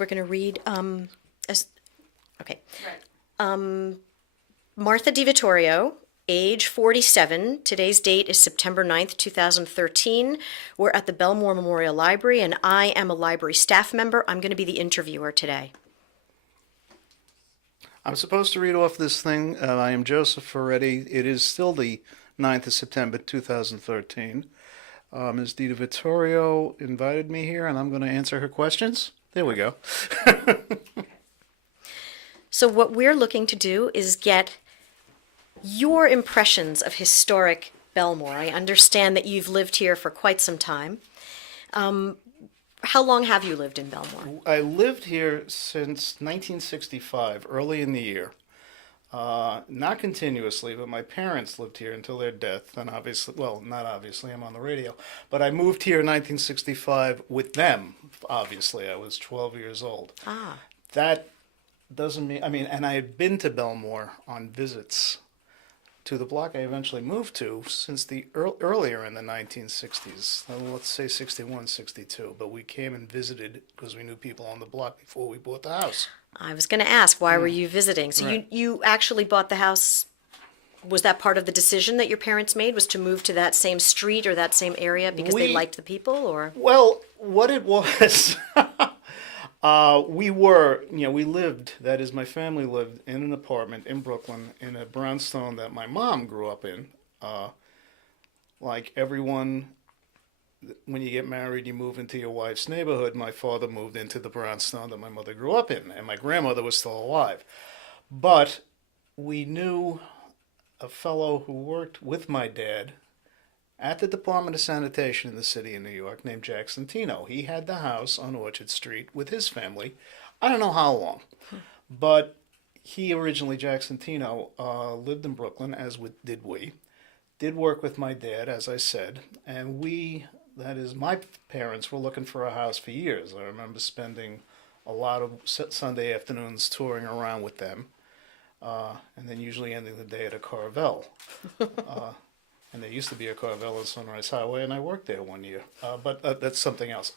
we're going to read, as, okay. Right. Martha DiVittorio, age 47. Today's date is September 9th, 2013. We're at the Bellmore Memorial Library, and I am a library staff member. I'm going to be the interviewer today. I'm supposed to read off this thing. I am Joseph Ferrette. It is still the 9th of September 2013. Ms. Dita Vittorio invited me here, and I'm going to answer her questions. There we go. So what we're looking to do is get your impressions of historic Bellmore. I understand that you've lived here for quite some time. How long have you lived in Bellmore? I lived here since 1965, early in the year. Not continuously, but my parents lived here until their death. And obviously, well, not obviously, I'm on the radio. But I moved here in 1965 with them, obviously. I was 12 years old. Ah. That doesn't mean, and I had been to Bellmore on visits to the block I eventually moved to since the earlier in the 1960s, let's say 61, 62. But we came and visited because we knew people on the block before we bought the house. I was going to ask, why were you visiting? So Right. you actually bought the house. Was that part of the decision that your parents made, was to move to that same street or that same area because they We- liked the people, or? Well, what it was, we lived, that is, my family lived in an apartment in Brooklyn in a brownstone that my mom grew up in. Like everyone, when you get married, you move into your wife's neighborhood. My father moved into the brownstone that my mother grew up in, and my grandmother was still alive. But we knew a fellow who worked with my dad at the Department of Sanitation in the city of New York named Jack Santino. He had the house on Orchard Street with his family. I don't know how long, but he originally, Jack Santino, lived in Brooklyn, as did we. Did work with my dad, as I said, and that is, my parents were looking for a house for years. I remember spending a lot of Sunday afternoons touring around with them, and then usually ending the day at a Carvel. And there used to be a Carvel on Sunrise Highway, and I worked there one year. But that's something else.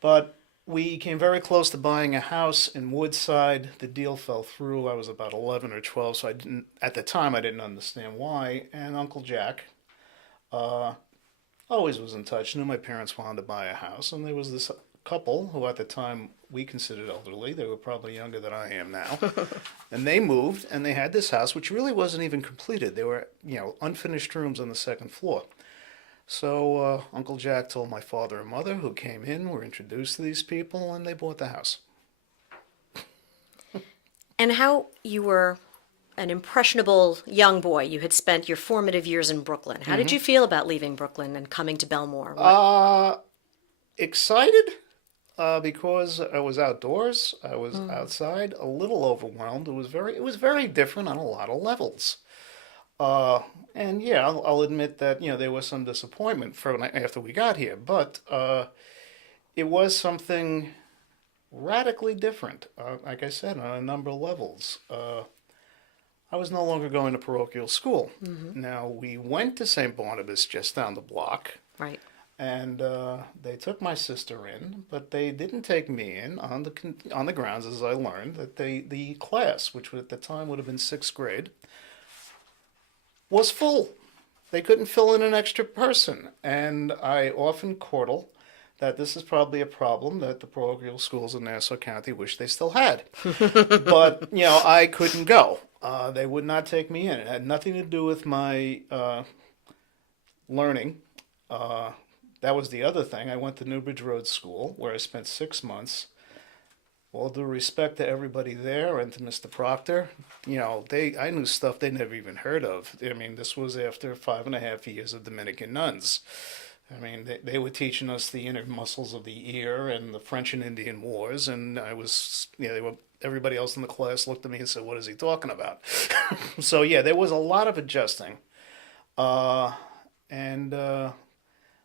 But we came very close to buying a house in Woodside. The deal fell through. I was about 11 or 12, so at the time, I didn't understand why. And Uncle Jack always was in touch, knew my parents wanted to buy a house, and there was this couple who at the time we considered elderly. They were probably younger than I am now. And they moved, and they had this house, which really wasn't even completed. There were, unfinished rooms on the second floor. So Uncle Jack told my father and mother, who came in, were introduced to these people, and they bought the house. And how you were an impressionable young boy. You had spent your formative years in Brooklyn. How did you feel about leaving Brooklyn and coming to Bellmore? Excited because I was outdoors. I was outside. A little overwhelmed. It was very different on a lot of levels. And yeah, I'll admit that there was some disappointment after we got here, but it was something radically different. Like I said, on a number of levels. I was no longer going to parochial school. Now, we went to St. Barnabas just down the block. Right. And they took my sister in, but they didn't take me in on the grounds, as I learned, that the class, which at the time would have been sixth grade, was full. They couldn't fill in an extra person. And I often chortle that this is probably a problem that the parochial schools in Nassau County wish they still had. But, I couldn't go. They would not take me in. It had nothing to do with my learning. That was the other thing. I went to Newbridge Road School, where I spent 6 months. All due respect to everybody there and to Mr. Proctor, I knew stuff they never even heard of. This was after 5.5 years of Dominican nuns. They were teaching us the inner muscles of the ear and the French and Indian Wars, and everybody else in the class looked at me and said, "What is he talking about?" So yeah, there was a lot of adjusting, and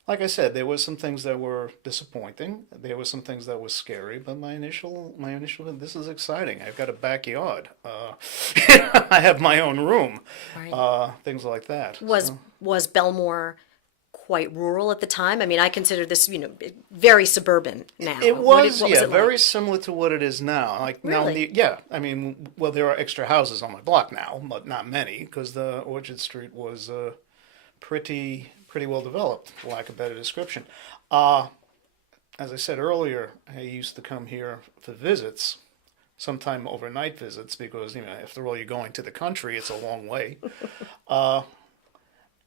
like I said, there were some things that were disappointing. There were some things that were scary, but my initial, this is exciting. I've got a backyard. I have my own room. Right. Things like that. Was Bellmore quite rural at the time? I mean, I consider this, very suburban now. It was, what yeah, it very like? similar to what it is now. Like now, Really? yeah, I mean, well, there are extra houses on my block now, but not many, because the Orchard Street was pretty well developed, for lack of a better description. Uh, as I said earlier, I used to come here for visits, sometime overnight visits, because after all, you're going to the country; it's a long way. Uh,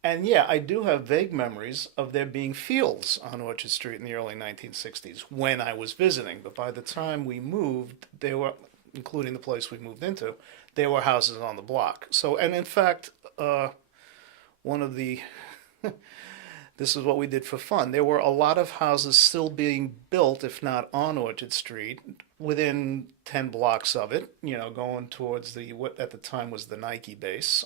And yeah, I do have vague memories of there being fields on Orchard Street in the early 1960s when I was visiting. But by the time we moved, they were, including the place we moved into, there were houses on the block. So, and in fact, one of the, this is what we did for fun. There were a lot of houses still being built, if not on Orchard Street, within 10 blocks of it, going towards what at the time was the Nike base.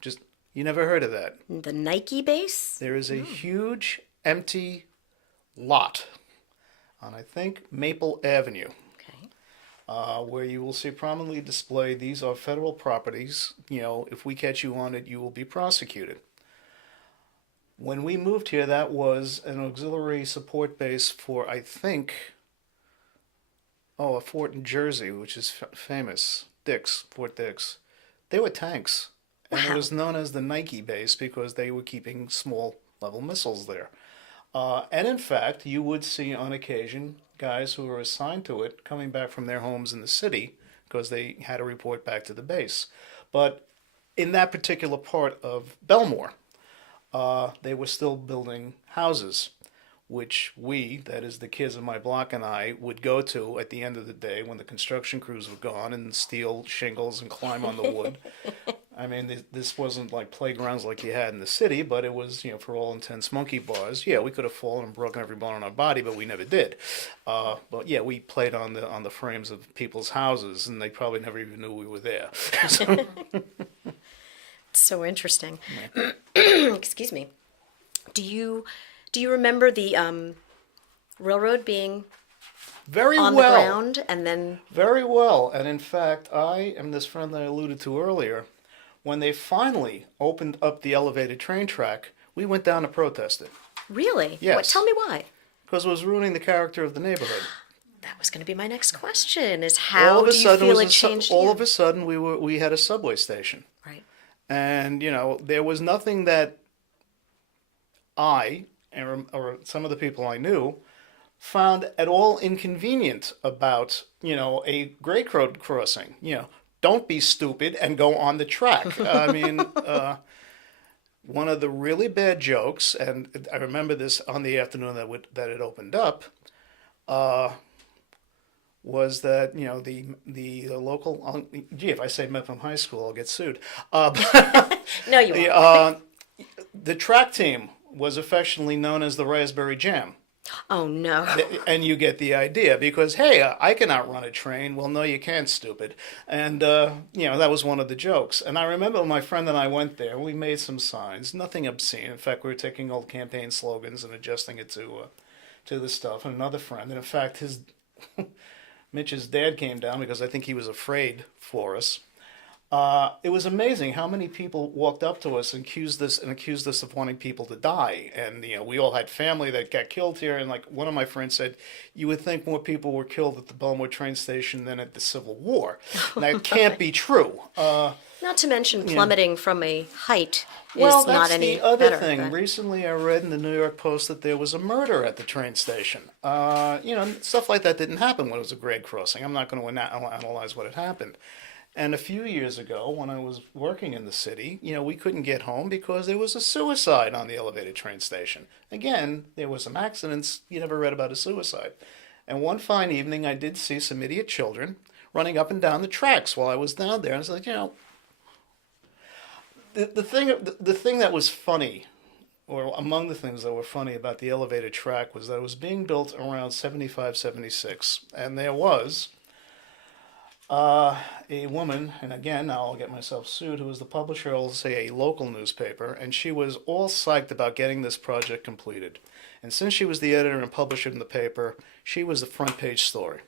Just, you never heard of that. The Nike base? There is a huge empty lot on, I think, Maple Avenue, Okay. where you will see prominently displayed, these are federal properties. If we catch you on it, you will be prosecuted. When we moved here, that was an auxiliary support base for, I think, a fort in Jersey, which is famous, Fort Dix. They were tanks. And it Wow. was known as the Nike base because they were keeping small level missiles there. And in fact, you would see on occasion guys who were assigned to it coming back from their homes in the city because they had to report back to the base. But in that particular part of Bellmore, they were still building houses, which we, that is the kids in my block and I, would go to at the end of the day when the construction crews were gone and steal shingles and climb on the wood. I mean, this wasn't like playgrounds like you had in the city, but it was, for all intents, monkey bars. Yeah, we could have fallen and broken every bone in our body, but we never did. But yeah, we played on the frames of people's houses, and they probably never even knew we were there. So, It's so interesting. Excuse me. Do you remember the railroad being very on the well, ground and then very well. And in fact, I am this friend that I alluded to earlier. When they finally opened up the elevated train track, we went down to protest it really? Yes. What? Tell me why. because it was ruining the character of the neighborhood. That was going to be my next question: is All how of a do you sudden, feel was it changed? all Yeah. of a sudden we had a subway station, Right. and there was nothing that I or some of the people I knew found at all inconvenient about a grade road crossing. Don't be stupid and go on the track. I mean, one of the really bad jokes, and I remember this on the afternoon that it opened up, was that the local, gee, if I say Mepham High School, I'll get sued. No, you The won't. the track team was affectionately known as the Raspberry Jam. Oh no. And you get the idea because, hey, I can outrun a train. Well, no, you can't, stupid. And, that was one of the jokes. And I remember my friend and I went there. We made some signs, nothing obscene. In fact, we were taking old campaign slogans and adjusting it to the stuff. And another friend, and in fact, Mitch's dad came down because I think he was afraid for us. It was amazing how many people walked up to us and accused us of wanting people to die. And we all had family that got killed here. And like one of my friends said, you would think more people were killed at the Bellmore train station than at the Civil War. And that can't be true. Not to mention plummeting from a height Well, is not that's any the other better. thing. but- Recently, I read in the New York Post that there was a murder at the train station. Stuff like that didn't happen when it was a grade crossing. I'm not going to analyze what had happened. And a few years ago, when I was working in the city, we couldn't get home because there was a suicide on the elevated train station. Again, there were some accidents. You never read about a suicide. And one fine evening, I did see some idiot children running up and down the tracks while I was down there. And I was like, the thing that was funny, or among the things that were funny about the elevated track, was that it was being built around 75, 76. And there was a woman, and again, now I'll get myself sued, who was the publisher of, say, a local newspaper, and she was all psyched about getting this project completed. And since she was the editor and publisher in the paper, she was the front page story.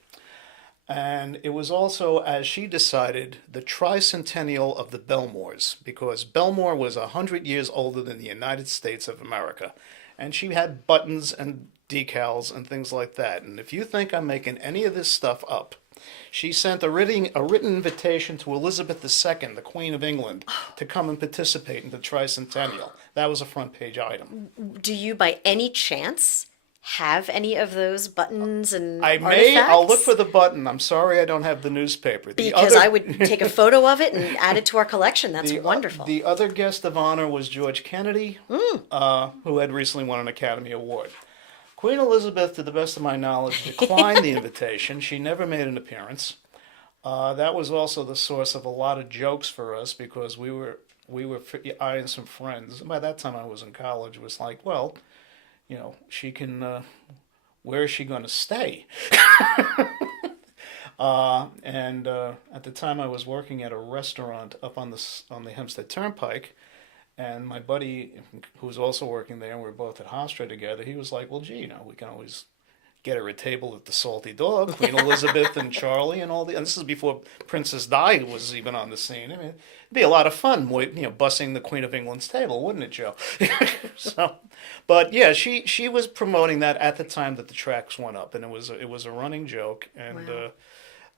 And it was also, as she decided, the tricentennial of the Bellmores, because Bellmore was 100 years older than the United States of America. And she had buttons and decals and things like that. And if you think I'm making any of this stuff up, she sent a written invitation to Elizabeth II, the Queen of England, to come and participate in the tricentennial. That was a front page item. Do you, by any chance, have any of those buttons and I may. I'll look artifacts? for the button. I'm sorry I don't have the newspaper. Because I would take a photo of it and add it to our collection. That's The, wonderful. the other guest of honor was George Kennedy, who had recently won an Academy Award. Queen Elizabeth, to the best of my knowledge, declined the invitation. She never made an appearance. That was also the source of a lot of jokes for us because I and some friends. By that time, I was in college. Was like, well, she can. Where is she going to stay? And at the time, I was working at a restaurant up on the Hempstead Turnpike, and my buddy, who was also working there, and we were both at Hofstra together. He was like, "Well, gee, we can always get her a table at the Salty Dog, Queen Elizabeth and Charlie, and all the." And this is before Princess Di was even on the scene. I mean, it'd be a lot of fun, bussing the Queen of England's table, wouldn't it, Joe? But yeah, she was promoting that at the time that the tracks went up, and it was a running joke, and. Wow.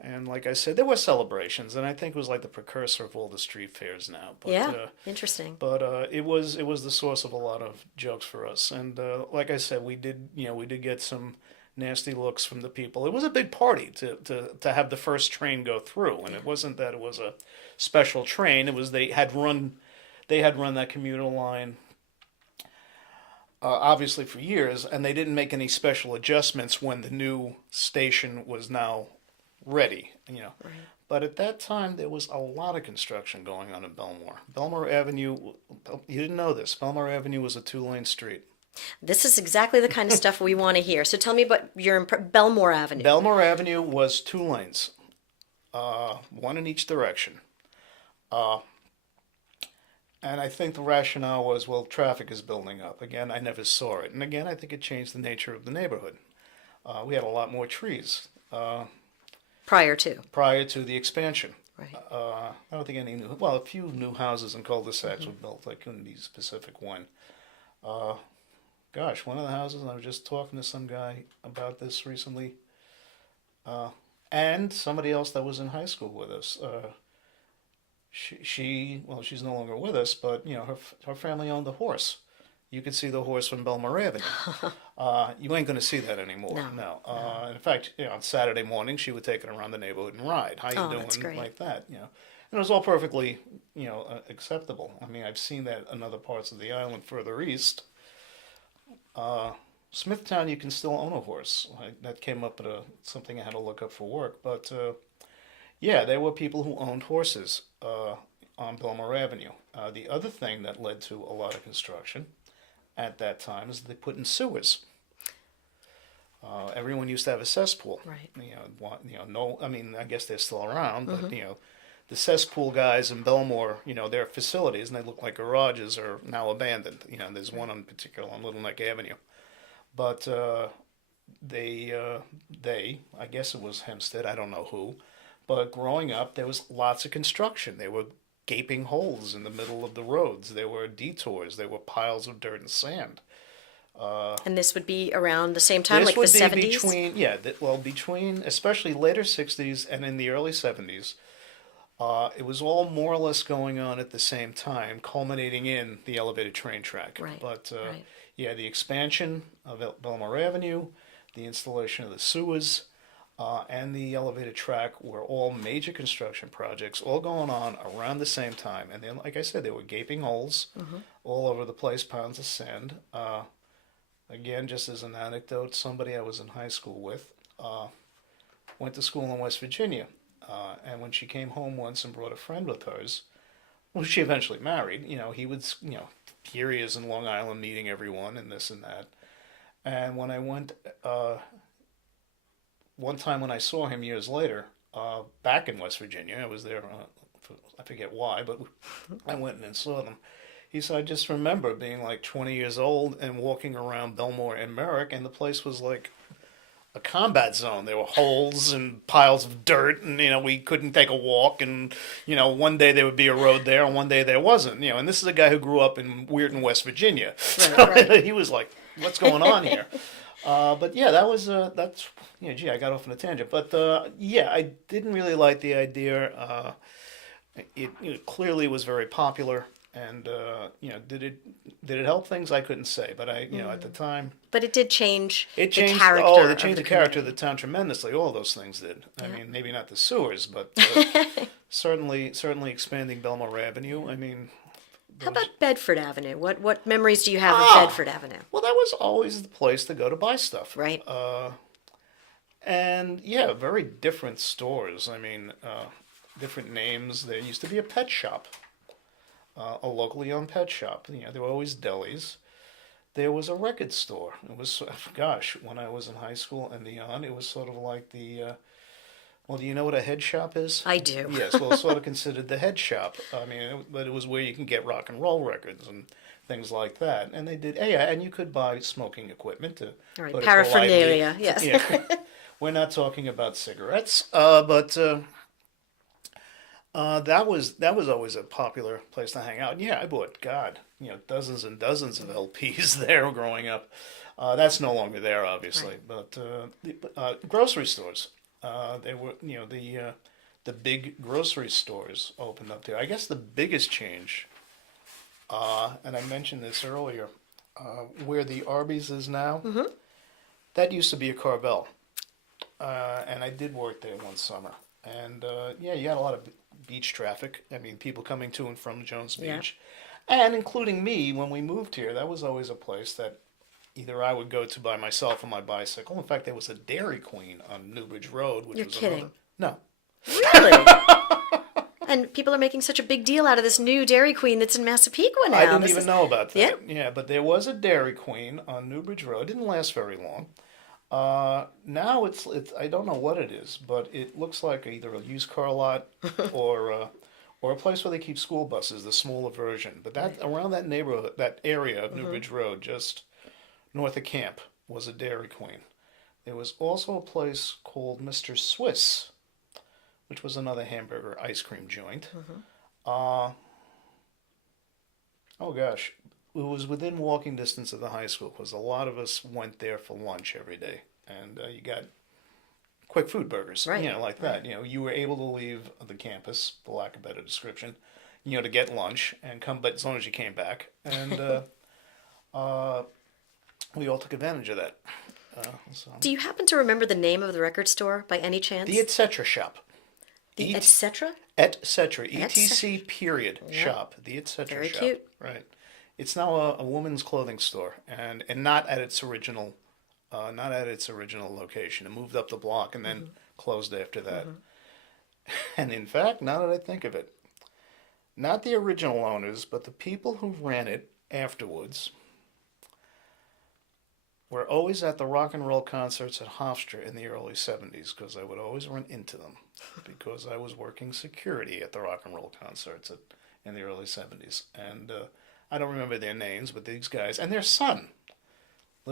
And like I said, there were celebrations, and I think it was like the precursor of all the street fairs now. But, Yeah, interesting. But it was the source of a lot of jokes for us, and like I said, we did get some nasty looks from the people. It was a big party to have the first train go through, and it wasn't that it was a special train. It was they had run that commuter line. Obviously for years, and they didn't make any special adjustments when the new station was now ready, Right. But at that time, there was a lot of construction going on in Bellmore. Bellmore Avenue, you didn't know this, Bellmore Avenue was a two-lane street. This is exactly the kind of stuff we want to hear. So tell me about your Bellmore Avenue. Bellmore Avenue was two lanes, one in each direction. And I think the rationale was, well, traffic is building up. Again, I never saw it. And again, I think it changed the nature of the neighborhood. We had a lot more trees. Prior to the expansion. Right. I don't think a few new houses and cul-de-sacs were built. I couldn't be specific when. One of the houses, and I was just talking to some guy about this recently, and somebody else that was in high school with us. She's no longer with us, but her family owned a horse. You could see the horse from Bellmore Avenue. You ain't going to see that anymore. No. In fact, on Saturday morning, she would take it around the neighborhood and ride. How you doing? That's great. Like that. And it was all perfectly, acceptable. I mean, I've seen that in other parts of the island further east. Smithtown, you can still own a horse. That came up at something I had to look up for work. But there were people who owned horses on Bellmore Avenue. The other thing that led to a lot of construction at that time is they put in sewers. Everyone used to have a cesspool. Right. I guess they're still around, but the cesspool guys in Bellmore, their facilities, and they look like garages, are now abandoned. There's one in particular on Little Neck Avenue, but they, I guess it was Hempstead, I don't know who, but growing up there was lots of construction. There were gaping holes in the middle of the roads. There were detours. There were piles of dirt and sand. And this would be around the same time, This like the would be 70s? between especially later 60s and in the early 70s. It was all more or less going on at the same time, culminating in the elevated train track. Right. But right. the expansion of Bellmore Avenue, the installation of the sewers, and the elevated track were all major construction projects, all going on around the same time. And then, like I said, there were gaping holes all over the place, pounds of sand. Again, just as an anecdote, somebody I was in high school with went to school in West Virginia. And when she came home once and brought a friend with hers, well, she eventually married, he would, here he is in Long Island meeting everyone and this and that. And when I went, one time when I saw him years later, back in West Virginia, I was there, I forget why, but I went in and saw them. He said, I just remember being like 20 years old and walking around Bellmore and Merrick, and the place was like a combat zone. There were holes and piles of dirt, and we couldn't take a walk. And one day there would be a road there, and one day there wasn't. And this is a guy who grew up in Weirton, West Virginia, so Right. he was like, "What's going on here?" But yeah, that's Gee, I got off on a tangent, but yeah, I didn't really like the idea. It clearly was very popular, and did it help things? I couldn't say, but at the time. But it did change It the changed. character Oh, it of changed the the character of community. the town tremendously. All those things did. I mean, maybe not the sewers, but certainly expanding Bellmore Avenue. I mean, How those, about Bedford Avenue? What memories do you have of ah, Bedford Avenue? well, that was always the place to go to buy stuff. Right. And yeah, very different stores. I mean, different names. There used to be a pet shop, a locally owned pet shop. There were always delis. There was a record store. It was, gosh, when I was in high school and beyond, it was sort of like well, do you know what a head shop is? I do. Yes, well, it's sort of considered the head shop. I mean, but it was where you can get rock and roll records and things like that. And they did, yeah, and you could buy smoking equipment to All right. put it Paraphernalia. politely. Yes. Yeah, we're not talking about cigarettes, but that was always a popular place to hang out. And yeah, I bought dozens and dozens of LPs there growing up. That's no longer there, obviously. Right. But grocery stores, they were the big grocery stores opened up there. I guess the biggest change, and I mentioned this earlier, where the Arby's is now. That used to be a Carvel, and I did work there one summer. And yeah, you had a lot of beach traffic. I mean, people coming to and from Jones Yeah. Beach, and including me when we moved here. That was always a place that either I would go to by myself on my bicycle. In fact, there was a Dairy Queen on Newbridge Road, which You're was kidding. no. Really? And people are making such a big deal out of this new Dairy Queen that's in Massapequa now. I didn't This even is- know about that. Yeah. Yeah, but there was a Dairy Queen on Newbridge Road. It didn't last very long. Now it's I don't know what it is, but it looks like either a used car lot or a place where they keep school buses, the smaller version. But that around that neighborhood, that area of Newbridge Road, just north of camp, was a Dairy Queen. There was also a place called Mr. Swiss, which was another hamburger ice cream joint. Uh, oh gosh, it was within walking distance of the high school because a lot of us went there for lunch every day, and you got quick food burgers, Right, like that. You were able to leave the campus, for lack of a better description, to get lunch and come, but as long as you came back, and we all took advantage of that. So. Do you happen to remember the name of the record store by any chance? The Etc. shop. The Etc.? Etc. ETC period shop. The Etc. Very shop. cute. Right. It's now a woman's clothing store, and not at its original, location. It moved up the block and then closed after that. And in fact, now that I think of it, not the original owners, but the people who ran it afterwards were always at the rock and roll concerts at Hofstra in the early 70s because I would always run into them because I was working security at the rock and roll concerts in the early 70s. And I don't remember their names, but these guys, and their son, a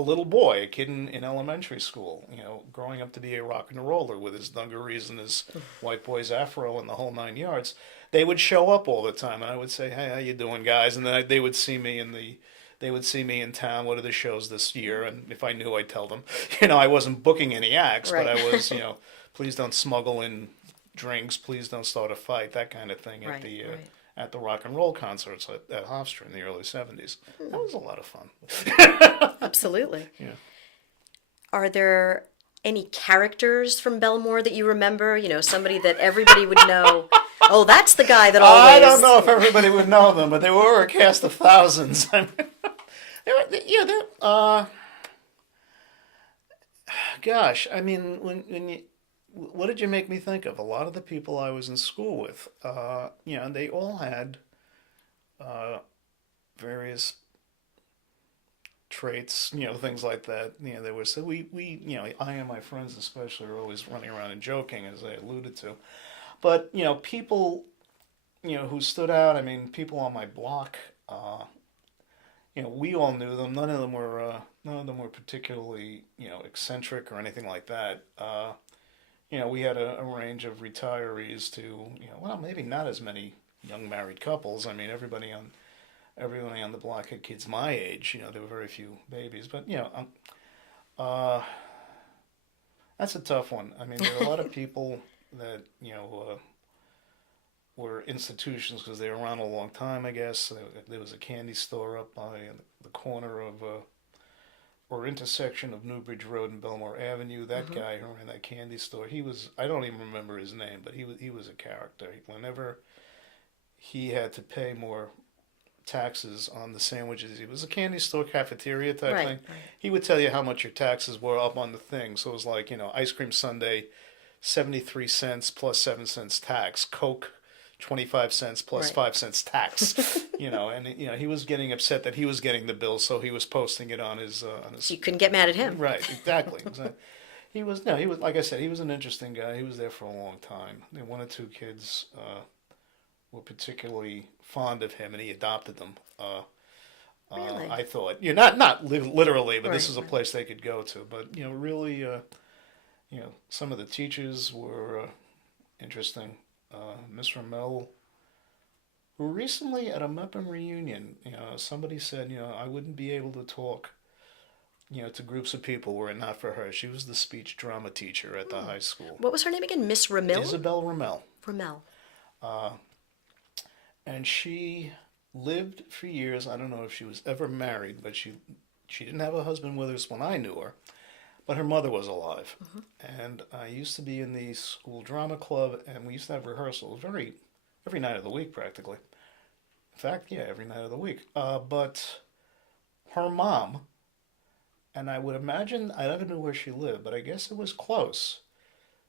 little boy, a kid in elementary school, growing up to be a rock and roller with his dungarees and his white boy's afro and the whole 9 yards. They would show up all the time, and I would say, "Hey, how you doing, guys?" And then they would see me in town. What are the shows this year? And if I knew, I'd tell them. I wasn't booking any acts, Right. but I was, please don't smuggle in drinks. Please don't start a fight. That kind of thing Right, right. at the rock and roll concerts at Hofstra in the early 70s. That was a lot of fun. Absolutely. Yeah. Are there any characters from Bellmore that you remember? Somebody that everybody would know. Oh, that's the guy that always. I don't know if everybody would know them, but they were a cast of thousands. I mean, gosh, I mean, what did you make me think of? A lot of the people I was in school with, they all had various traits, things like that. They were so I and my friends especially were always running around and joking, as I alluded to. But people, who stood out. I mean, people on my block. we all knew them. None of them were particularly, eccentric or anything like that. We had a range of retirees to, well, maybe not as many young married couples. I mean, everybody on the block had kids my age. There were very few babies, but uh, that's a tough one. I mean, there are a lot of people that were institutions because they were around a long time. I guess there was a candy store up by the corner of or intersection of Newbridge Road and Bellmore Avenue. That guy who ran that candy store, I don't even remember his name, but he was a character. Whenever he had to pay more taxes on the sandwiches, it was a candy store cafeteria type Right, thing. right. He would tell you how much your taxes were up on the thing. So it was like, ice cream sundae, 73 cents plus 7 cents tax. Coke, 25 cents plus Right. 5 cents tax. And he was getting upset that he was getting the bill, so he was posting it on his So you couldn't get mad at him. right, exactly. He was no, he was like I said, he was an interesting guy. He was there for a long time. One or two kids were particularly fond of him, and he adopted them. Really? I thought, not literally, but this Right, is a right. place they could go to. But really, some of the teachers were interesting. Miss Ramel, who recently at a Mepham reunion, somebody said, I wouldn't be able to talk, to groups of people were it not for her. She was the speech drama teacher at the high school. What was her name again? Miss Ramil? Isabel Ramel. Ramel. And she lived for years. I don't know if she was ever married, but she didn't have a husband with us when I knew her. But her mother was alive. And I used to be in the school drama club, and we used to have rehearsals every night of the week practically. In fact, yeah, every night of the week. But her mom, and I would imagine, I never knew where she lived, but I guess it was close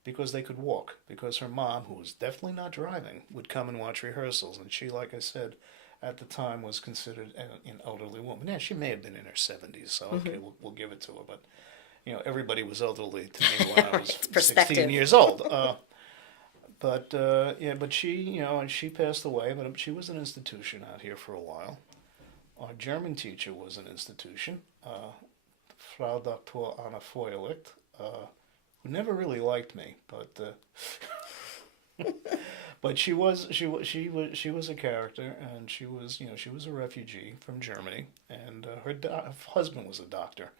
because they could walk. Because her mom, who was definitely not driving, would come and watch rehearsals. And she, like I said, at the time was considered an elderly woman. Yeah, she may have been in her 70s, so okay, we'll give it to her. But everybody was elderly to me when I was Perspective. 16 years old. But she, and she passed away, but she was an institution out here for a while. Our German teacher was an institution, Frau Dr. Anna Feuerlicht, who never really liked me, but she was a character, and she was a refugee from Germany, and her husband was a doctor.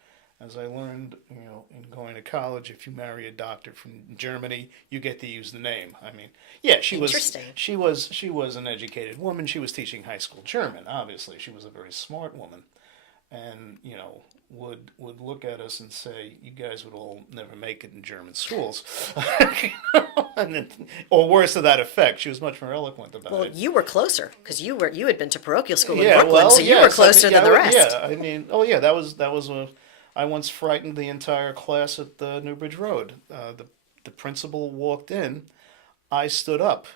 As I learned, in going to college, if you marry a doctor from Germany, you get to use the name. I mean, yeah, Interesting. she was an educated woman. She was teaching high school German. Obviously, she was a very smart woman, and would look at us and say, "You guys would all never make it in German schools," or worse to that effect. She was much more eloquent about Well, it. you were closer because you had been to parochial school in Yeah, Brooklyn, well, so you were yes, closer than the rest. Yeah, I mean, oh yeah, that was I once frightened the entire class at Newbridge Road. The principal walked in, I stood up.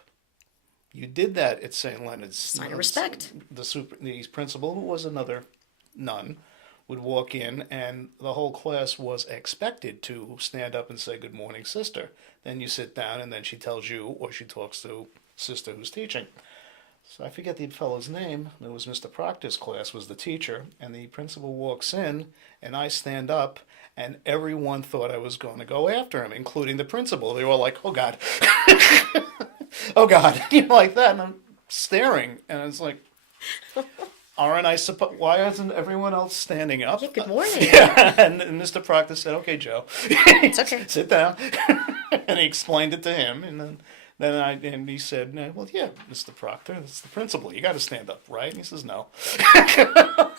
You did that at St. Leonard's. Sign of respect. The principal, who was another nun, would walk in, and the whole class was expected to stand up and say, "Good morning, sister." Then you sit down, and then she tells you, or she talks to sister who's teaching. So I forget the fellow's name. It was Mr. Proctor's class, was the teacher, and the principal walks in, and I stand up, and everyone thought I was going to go after him, including the principal. They were like, "Oh God, oh God," like that, and I'm staring, and it's like, aren't I supposed? Why isn't everyone else standing up? Yeah, good morning. Yeah, and Mr. Proctor said, "Okay, Joe, It's okay. sit down," and he explained it to him, and then he said, "Well, yeah, Mr. Proctor, that's the principal. You got to stand up, right?" And he says, "No."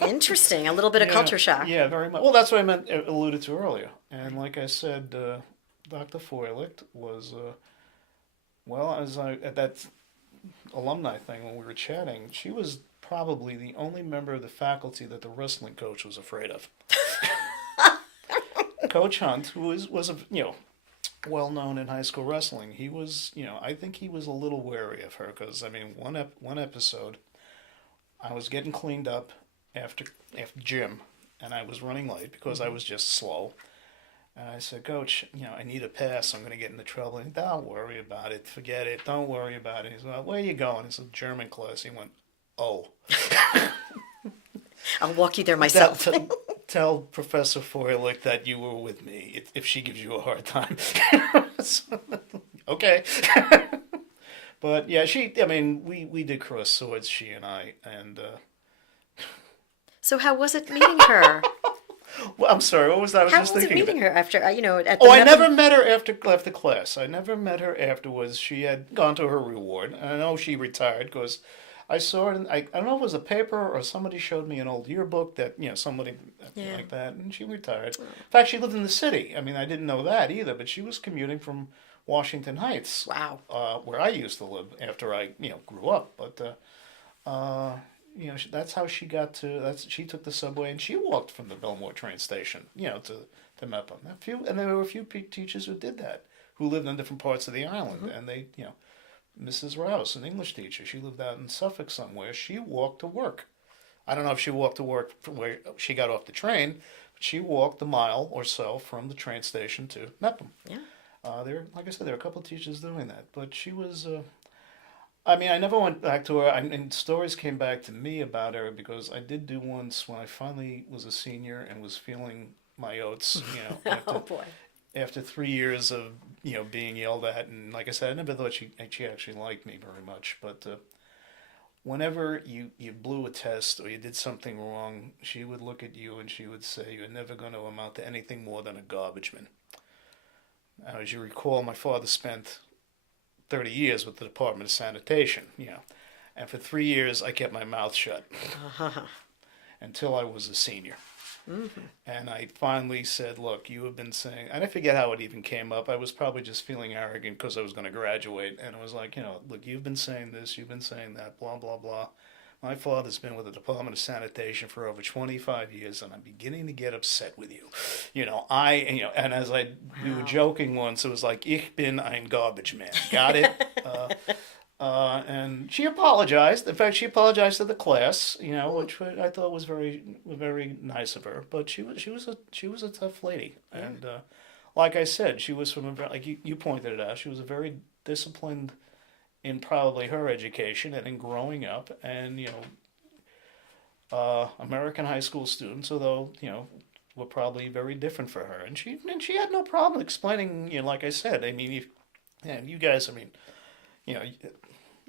Interesting. A little bit of culture shock. Yeah, very much. Well, that's what I alluded to earlier. And like I said, Dr. Feuerlicht was, at that alumni thing when we were chatting, she was probably the only member of the faculty that the wrestling coach was afraid of. Coach Hunt, who was well known in high school wrestling, he was, I think he was a little wary of her because, I mean, one episode, I was getting cleaned up after gym, and I was running late because I was just slow. And I said, "Coach, I need a pass. I'm going to get into trouble." And, "Don't worry about it. Forget it. Don't worry about it." He said, "Well, where are you going?" It's a German class. He went, "Oh." I'll walk you there myself. Tell Professor Foylick that you were with me if she gives you a hard time. Okay. But yeah, we did cross swords, she and I, and So how was it meeting her? well, I'm sorry, what was that? I was How just was it thinking of meeting it. her after, at the Oh, I Mepham- never met her after class. I never met her afterwards. She had gone to her reward. And I know she retired because I saw it. I don't know if it was a paper or somebody showed me an old yearbook that somebody Yeah. like that, and she retired. In fact, she lived in the city. I mean, I didn't know that either, but she was commuting from Washington Heights, Wow. where I used to live after I grew up. But that's how she got to. She took the subway and she walked from the Bellmore train station, to Mepham. And there were a few teachers who did that, who lived in different parts of the island, and they, Mrs. Rouse, an English teacher, she lived out in Suffolk somewhere. She walked to work. I don't know if she walked to work from where she got off the train, but she walked a mile or so from the train station to Mepham. Yeah. Like I said, there are a couple of teachers doing that, but she was. I mean, I never went back to her, and stories came back to me about her because I did do once when I finally was a senior and was feeling my oats, Oh boy. after 3 years of being yelled at, and like I said, I never thought she actually liked me very much, but whenever you blew a test or you did something wrong, she would look at you and she would say, "You're never going to amount to anything more than a garbage man." Now, as you recall, my father spent 30 years with the Department of Sanitation, and for 3 years I kept my mouth shut until I was a senior. Mm-hmm. And I finally said, "Look, you have been saying," and I forget how it even came up. I was probably just feeling arrogant because I was going to graduate. And I was like, "Look, you've been saying this, you've been saying that, blah, blah, blah. My father's been with the Department of Sanitation for over 25 years, and I'm beginning to get upset with you. And as we were joking once, it was like, ich bin ein garbage man. Got it?" And she apologized. In fact, she apologized to the class, which I thought was very, very nice of her. But she was a tough lady, and like I said, she was like you pointed it out. She was a very disciplined in probably her education and in growing up, and American high school students, although were probably very different for her, and she had no problem explaining. Like I said, I mean, you guys, I mean,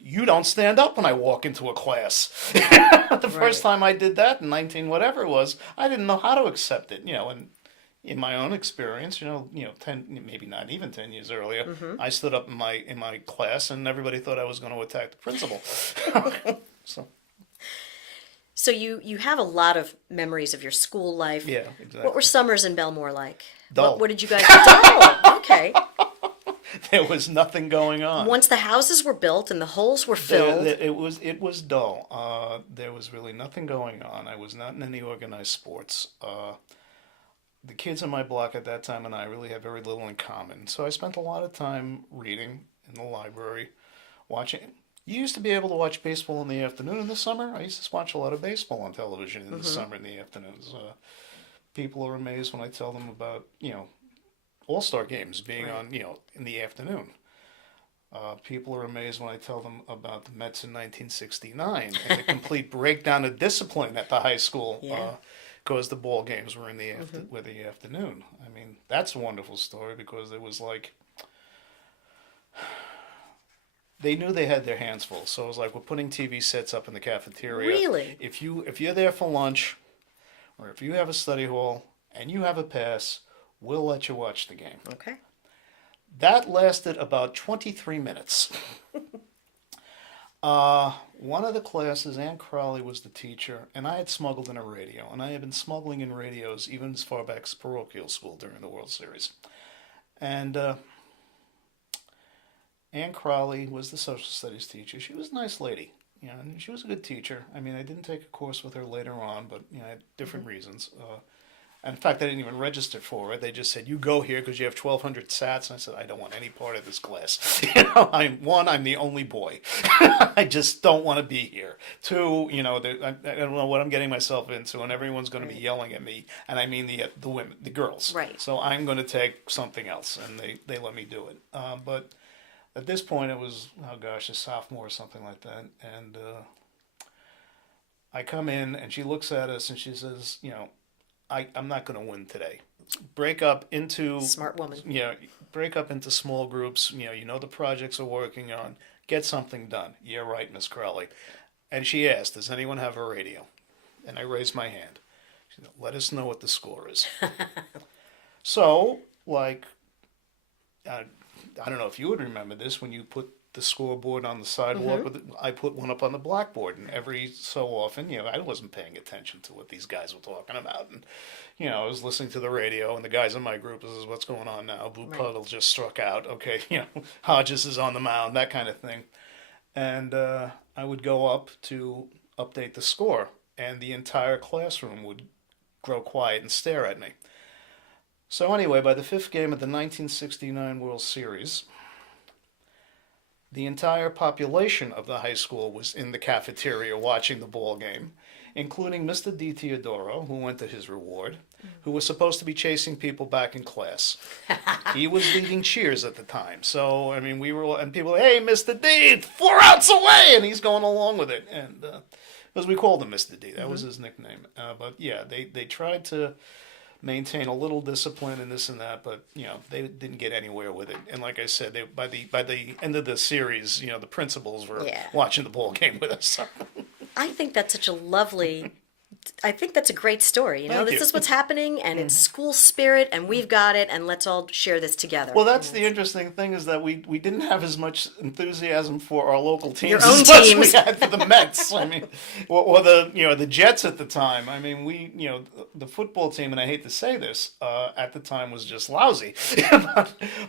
you don't stand up when I walk into a class. The first time I did that in 19 whatever it was, I didn't know how to accept it. And in my own experience, 10, maybe not even 10 years earlier, I stood up in my class and everybody thought I was going to attack the principal. So you have a lot of memories of your school life. Yeah, exactly. What were summers in Bellmore like? Dull. What did you guys dull? Okay. There was nothing going on. Once the houses were built and the holes were filled. It was dull. There was really nothing going on. I was not in any organized sports. The kids on my block at that time and I really had very little in common. So I spent a lot of time reading in the library, watching. You used to be able to watch baseball in the afternoon in the summer. I used to watch a lot of baseball on television in the summer in the afternoons. People are amazed when I tell them about, all-star games being on, in the afternoon. People are amazed when I tell them about the Mets in 1969 and the complete breakdown of discipline at the high school. Yeah. Because the ball games were in the afternoon. I mean, that's a wonderful story because it was like they knew they had their hands full. So it was like we're putting TV sets up in the cafeteria. Really? If you're there for lunch, or if you have a study hall and you have a pass, we'll let you watch the game. Okay. That lasted about 23 minutes. One of the classes, Ann Crowley was the teacher, and I had smuggled in a radio, and I had been smuggling in radios even as far back as parochial school during the World Series. And Ann Crowley was the social studies teacher. She was a nice lady, and she was a good teacher. I mean, I didn't take a course with her later on, but I had different reasons. And in fact, I didn't even register for it. They just said, "You go here because you have 1,200 sats." And I said, "I don't want any part of this class. I'm the only boy. I just don't want to be here. Two, I don't know what I'm getting myself into, and everyone's going to be yelling at me. And I mean the women, the girls. Right. So I'm going to take something else, and they let me do it. But at this point, it was a sophomore or something like that, and I come in and she looks at us and she says, I'm not going to win today. Break up into Smart woman. break up into small groups. The projects we're working on. Get something done. Yeah, right, Miss Crowley. And she asked, "Does anyone have a radio?" And I raised my hand. She said, "Let us know what the score is." So, like, I don't know if you would remember this when you put the scoreboard on the sidewalk. I put one up on the blackboard, and every so often, I wasn't paying attention to what these guys were talking about, and I was listening to the radio, and the guys in my group, "This is what's going on now. Blue Puddle just struck out. Okay, Hodges is on the mound, that kind of thing." And I would go up to update the score, and the entire classroom would grow quiet and stare at me. So anyway, by the fifth game of the 1969 World Series, the entire population of the high school was in the cafeteria watching the ball game, including Mr. D. Teodoro, who went to his reward, who was supposed to be chasing people back in class. He was leading cheers at the time. So, I mean, we were, and people, "Hey, Mr. D, 4 outs away!" And he's going along with it. And, because we called him Mr. D, that was his nickname. But yeah, they tried to maintain a little discipline and this and that, but they didn't get anywhere with it. And like I said, by the end of the series, the principals were watching the ball game with us. I think that's such a lovely. I think that's a great story. Thank This you. is what's happening, and it's school spirit, and we've got it, and let's all share this together. Well, that's the interesting thing, is that we didn't have as much enthusiasm for our local teams Your own as much teams. we had for the Mets. I mean, or the Jets at the time. I mean, the football team, and I hate to say this, at the time was just lousy.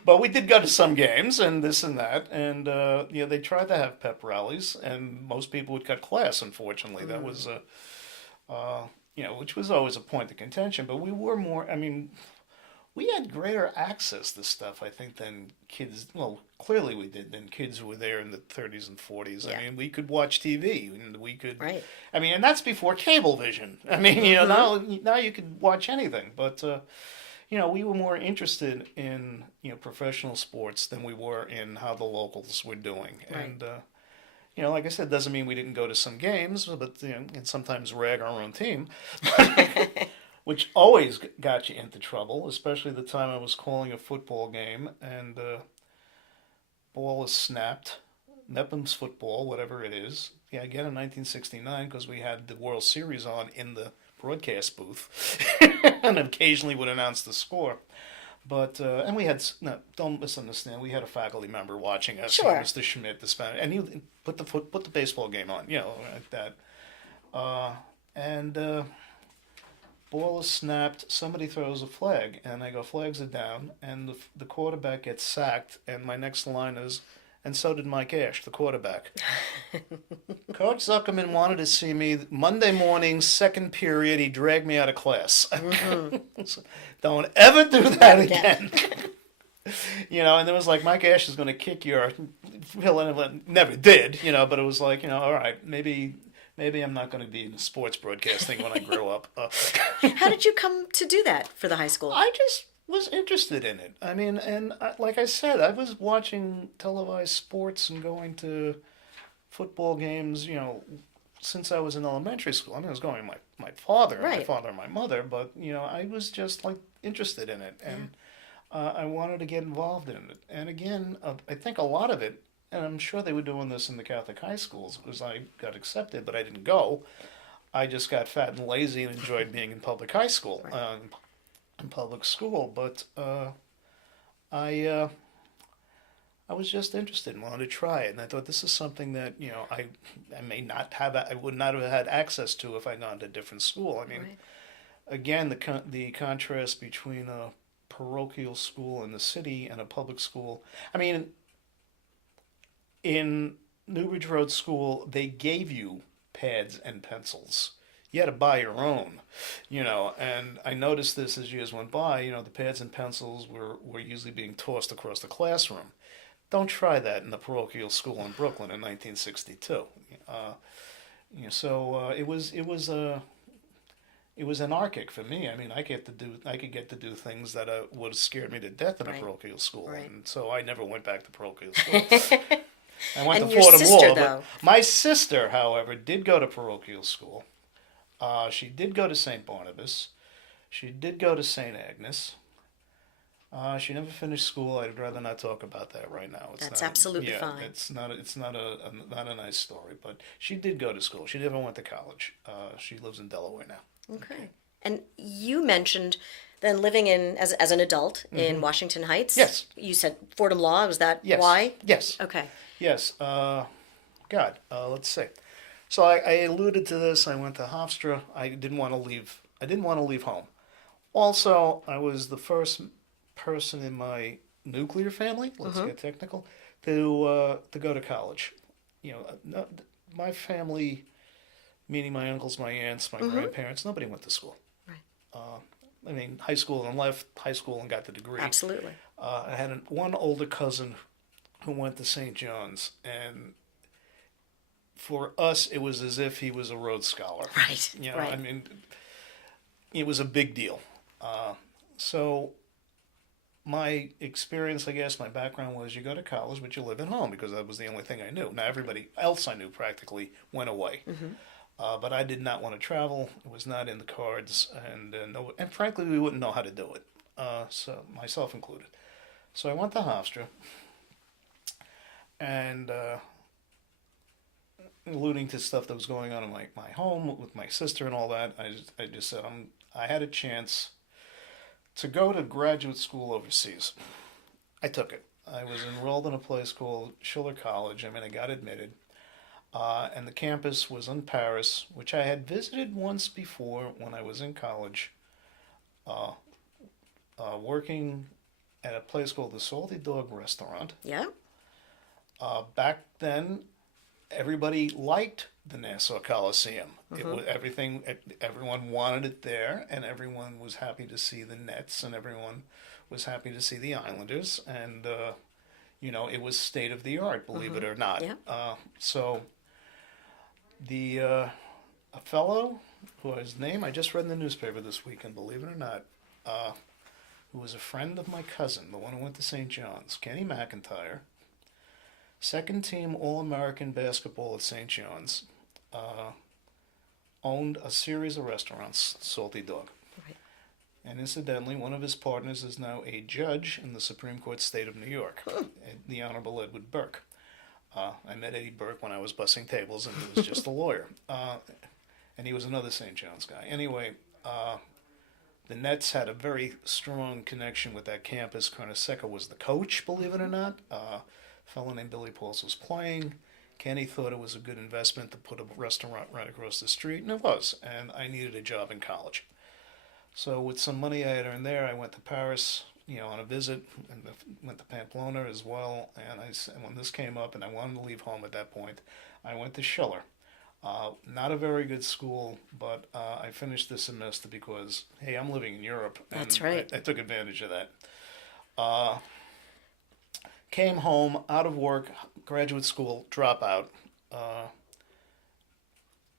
But we did go to some games and this and that, and they tried to have pep rallies, and most people would cut class. Unfortunately, that was. Which was always a point of contention, but we were more, we had greater access to stuff, I think, than kids, well, clearly we did, than kids who were there in the 30s and 40s. Yeah. I mean, we could watch TV, and we could, Right. And that's before cable vision. Now you could watch anything, but, we were more interested in, professional sports than we were in how the locals were doing. Right. And, like I said, doesn't mean we didn't go to some games, but and sometimes rag our own team, which always got you into trouble, especially the time I was calling a football game and ball is snapped, Nepham's football, whatever it is. Yeah, again in 1969, because we had the World Series on in the broadcast booth, and occasionally would announce the score. But and we had don't misunderstand. We had a faculty member watching us, Sure. Mr. Schmidt, the Spanish, and he put the baseball game on, like that. And ball is snapped. Somebody throws a flag, and I go, "Flags are down," and the quarterback gets sacked. And my next line is, "And so did Mike Ash, the quarterback." Coach Zuckerman wanted to see me Monday morning, second period. He dragged me out of class. So, don't ever do that again. And it was like, Mike Ash is going to kick your. Never did, but it was like, all right, maybe I'm not going to be in sports broadcasting when I grow up. How did you come to do that for the high school? I just was interested in it. Like I said, I was watching televised sports and going football games, since I was in elementary school. I was going with my father, Right. my father and my mother, but, I was just, interested in it, and I wanted to get involved in it. And again, I think a lot of it, and I'm sure they were doing this in the Catholic high schools, because I got accepted, but I didn't go. I just got fat and lazy and enjoyed being in public high school, Right. in public school, but I was just interested and wanted to try it, and I thought this is something that I would not have had access to if I'd gone to a different school. Right. Again, the contrast between a parochial school in the city and a public school. In Newbridge Road School, they gave you pads and pencils. You had to buy your own, and I noticed this as years went by. The pads and pencils were usually being tossed across the classroom. Don't try that in the parochial school in Brooklyn in 1962. So it was anarchic for me. I could get to do things that would have scared me to death in a Right. parochial school, Right. and so I never went back to parochial school. I went And to your Fordham sister, Law, though. but my sister, however, did go to parochial school. She did go to St. Barnabas. She did go to St. Agnes. She never finished school. I'd rather not talk about that right now. That's absolutely fine. It's not a nice story. But she did go to school. She never went to college. She lives in Delaware now. Okay. And you mentioned then living in as an adult in Washington Heights. Yes. You said Fordham Law. Was that Yes. why? Yes. Okay. Yes. Let's see. So I alluded to this. I went to Hofstra. I didn't want to leave. I didn't want to leave home. Also, I was the first person in my nuclear family. Let's get technical. To go to college. My family, meaning my uncles, my aunts, my grandparents. Nobody went to school. Right. I mean, high school and left high school and got the degree. Absolutely. I had one older cousin who went to St. John's, and for us, it was as if he was a Rhodes Scholar. Right. Right. I mean, it was a big deal. So my experience, I guess, my background was you go to college, but you live at home because that was the only thing I knew. Now, everybody else I knew practically went away. But I did not want to travel. It was not in the cards, and frankly, we wouldn't know how to do it. So myself included. So I went to Hofstra, and alluding to stuff that was going on in my home with my sister and all that, I just said I had a chance to go to graduate school overseas. I took it. I was enrolled in a place called Schiller College. I mean, I got admitted. And the campus was in Paris, which I had visited once before when I was in college, working at a place called the Salty Dog Restaurant. Yeah. Back then, everybody liked the Nassau Coliseum. It was everyone wanted it there, and everyone was happy to see the Nets, and everyone was happy to see the Islanders, and it was state of the art, believe it or not. Yeah. So a fellow whose name I just read in the newspaper this weekend, believe it or not, who was a friend of my cousin, the one who went to St. John's, Kenny McIntyre, second team All-American basketball at St. John's, owned a series of restaurants, Salty Dog. Right. And incidentally, one of his partners is now a judge in the Supreme Court State of New York, the Honorable Edward Burke. I met Eddie Burke when I was bussing tables, and he was just a lawyer. And he was another St. John's guy. Anyway, the Nets had a very strong connection with that campus. Carnesecca was the coach, believe it or not. A fellow named Billy Pauls was playing. Kenny thought it was a good investment to put a restaurant right across the street, and it was. And I needed a job in college. So with some money I had earned there, I went to Paris, on a visit, and went to Pamplona as well. And when this came up, and I wanted to leave home at that point, I went to Schiller. Not a very good school, but I finished the semester because, hey, I'm living in Europe. And That's right. I took advantage of that. Came home, out of work, graduate school, dropout,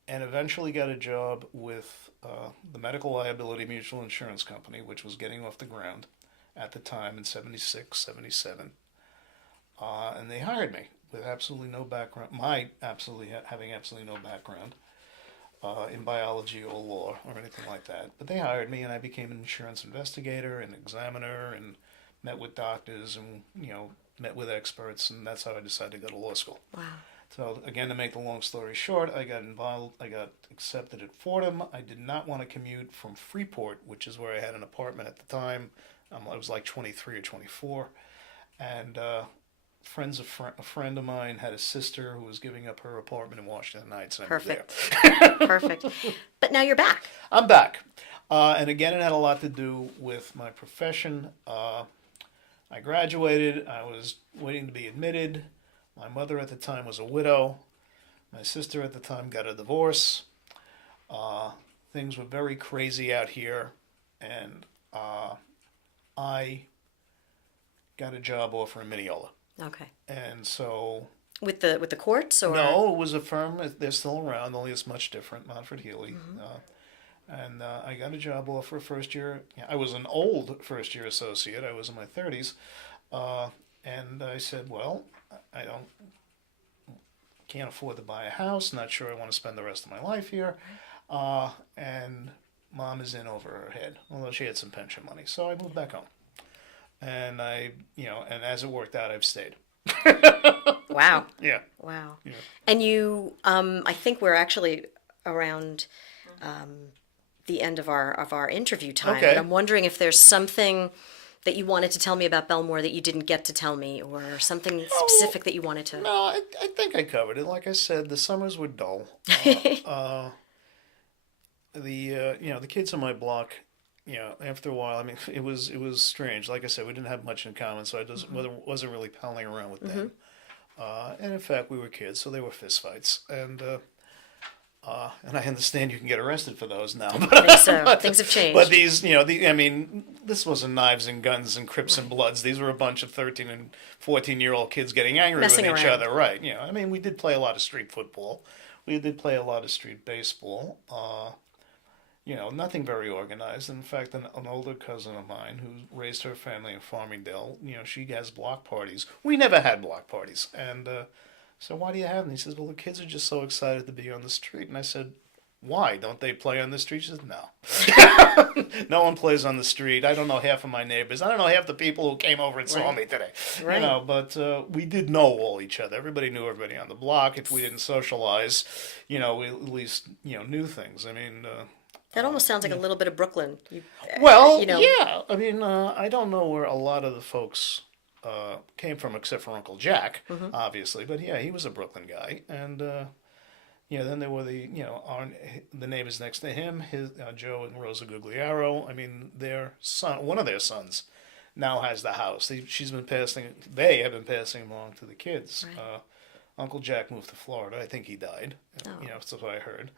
and eventually got a job with the Medical Liability Mutual Insurance Company, which was getting off the ground at the time in 76, 77. And they hired me with absolutely no background, having absolutely no background in biology or law or anything like that. But they hired me, and I became an insurance investigator and examiner, and met with doctors and, met with experts, and that's how I decided to go to law school. Wow. So again, to make the long story short, I got accepted at Fordham. I did not want to commute from Freeport, which is where I had an apartment at the time. I was like 23 or 24, and a friend of mine had a sister who was giving up her apartment in Washington Heights, and I moved there. Perfect. But now you're back. I'm back, and again, it had a lot to do with my profession. I graduated. I was waiting to be admitted. My mother at the time was a widow. My sister at the time got a divorce. Things were very crazy out here, and I got a job offer in Mineola. Okay. And so... With the courts, or? No, it was a firm. They're still around, only it's much different, Montford Healy. And I got a job offer first year. I was an old first year associate. I was in my 30s. And I said, well, I can't afford to buy a house. Not sure I want to spend the rest of my life here. And Mom is in over her head, although she had some pension money. So I moved back home. And and as it worked out, I've stayed. Wow. Yeah. Wow. Yeah. And you, I think we're actually around the end of our interview time. Okay. And I'm wondering if there's something that you wanted to tell me about Bellmore that you didn't get to tell me, or something specific that you wanted to. No, I think I covered it. Like I said, the summers were dull. The kids on my block, after a while, I mean, it was strange. Like I said, we didn't have much in common, so I wasn't really palling around with them. And in fact, we were kids, so they were fistfights. And I understand you can get arrested for those now. I think so. Things have changed. But these, this wasn't knives and guns and Crips and Bloods. These were a bunch of 13 and 14-year-old kids getting angry Messing with each around. other, right? We did play a lot of street football. We did play a lot of street baseball. Nothing very organized. In fact, an older cousin of mine who raised her family in Farmingdale, she has block parties. We never had block parties. And so why do you have them? He says, well, the kids are just so excited to be on the street. And I said, why? Don't they play on the street? She said, no. No one plays on the street. I don't know half of my neighbors. I don't know half the people who came over and saw me today. Right. But we did know all each other. Everybody knew everybody on the block. If we didn't socialize, we at least, knew things. I mean... That almost sounds like a little bit of Brooklyn. Well, yeah. I mean, I don't know where a lot of the folks came from, except for Uncle Jack, obviously. But yeah, he was a Brooklyn guy, and then there were the the neighbors next to him, his Joe and Rosa Gugliaro. I mean, their son, one of their sons, now has the house. They have been passing along to the kids. Right. Uncle Jack moved to Florida. I think he died. That's what I heard.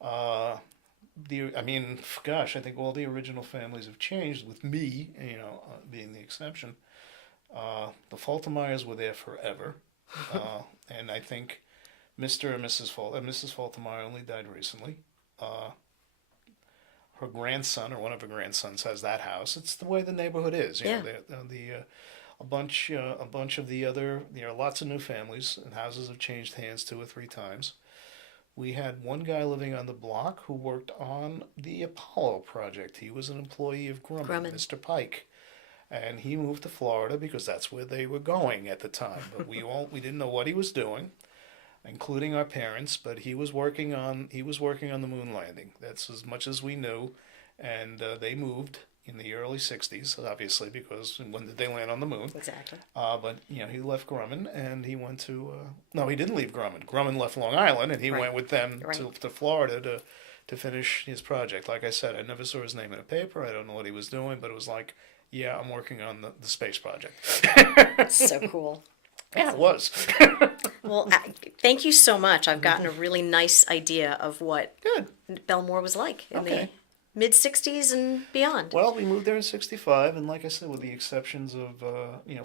I think all the original families have changed, with me, being the exception. The Faltermeyers were there forever, and I think Mr. and Mrs. Faltermeyer only died recently. Her grandson, or one of her grandsons, has that house. It's the way the neighborhood is. Yeah. A bunch of the other, lots of new families, and houses have changed hands 2 or 3 times. We had one guy living on the block who worked on the Apollo project. He was an employee of Grumman, Mr. Pike. And he moved to Florida because that's where they were going at the time. But we didn't know what he was doing, including our parents, but he was working on the moon landing. That's as much as we knew. And they moved in the early 60s, obviously, because when did they land on the moon? Exactly. But, he left Grumman, and he went to... no, he didn't leave Grumman. Grumman left Long Island, and he went with them to Florida to finish his project. Like I said, I never saw his name in a paper. I don't know what he was doing, but it was like, yeah, I'm working on the space project. So cool. Yeah, it was. Well, thank you so much. I've gotten a really nice idea of what Bellmore was like in the mid-'60s and beyond. Well, we moved there in 65, and like I said, with the exceptions of,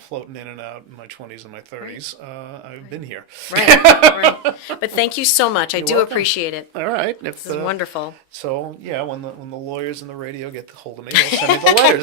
floating in and out in my 20s and my 30s, I've been here. Right. But thank you so much. I do welcome. appreciate it. All right. This is wonderful. So, yeah, when the lawyers and the radio get hold of me, they'll send me the letters.